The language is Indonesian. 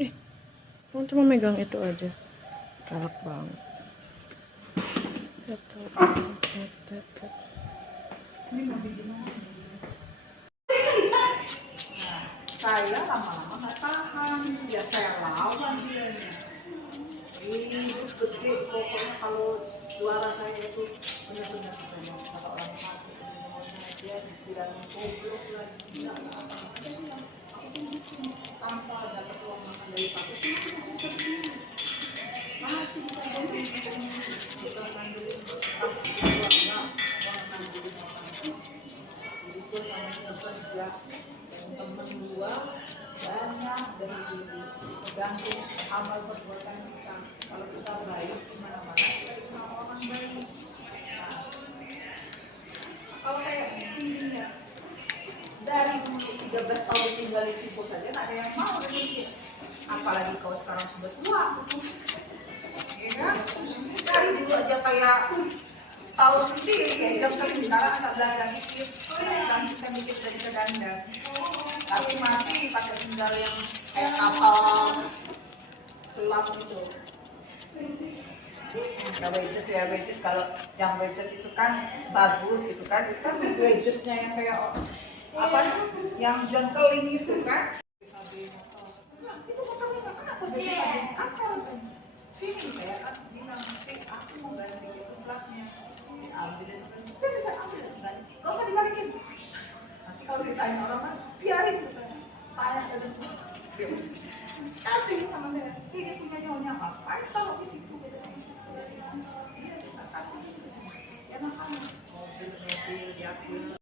Eh, kamu cuma megang itu aja. Galak banget. Ini mau bikin apa? Saya lama-lama nggak tahan, ya saya lawan dia. Itu gede pokoknya kalau suara saya itu benar-benar kata orang mati. Dia dibilang goblok lagi, bilang apa? Tanpa dapat uang makan dari pakai itu masih sedih. Masih bisa beli kita mandiri tapi keluarga orang mandiri makan. Jadi gue sama sekerja dan temen gua banyak dari dulu tergantung amal perbuatan kita. Kalau kita baik gimana-mana kita dikenal orang baik. Nah, kalau kayak ini ya dari umur 13 tahun tinggal di situ saja nggak ada yang mau dari dia. Apalagi kau sekarang sudah tua, ya kan? Dari dulu aja kayak tahu sendiri ya jam kali sekarang nggak belajar mikir, dan kita mikir dari sedandang. Tapi masih pakai sendal yang kayak kapal selam itu. Nah, wedges kalau yang wedges itu kan bagus gitu kan, itu kan wedgesnya yang kayak apa yang jengkeling gitu kan. Itu motornya nggak kenapa beda apa sini saya kan bilang nanti aku mau ganti itu platnya diambil saya bisa ambil nggak usah dibalikin nanti kalau ditanya orang kan biarin gitu tanya ke dia kasih sama saya ini punya nyonya ngapain kalau di situ gitu dia kita kasih enak kan mobil diambil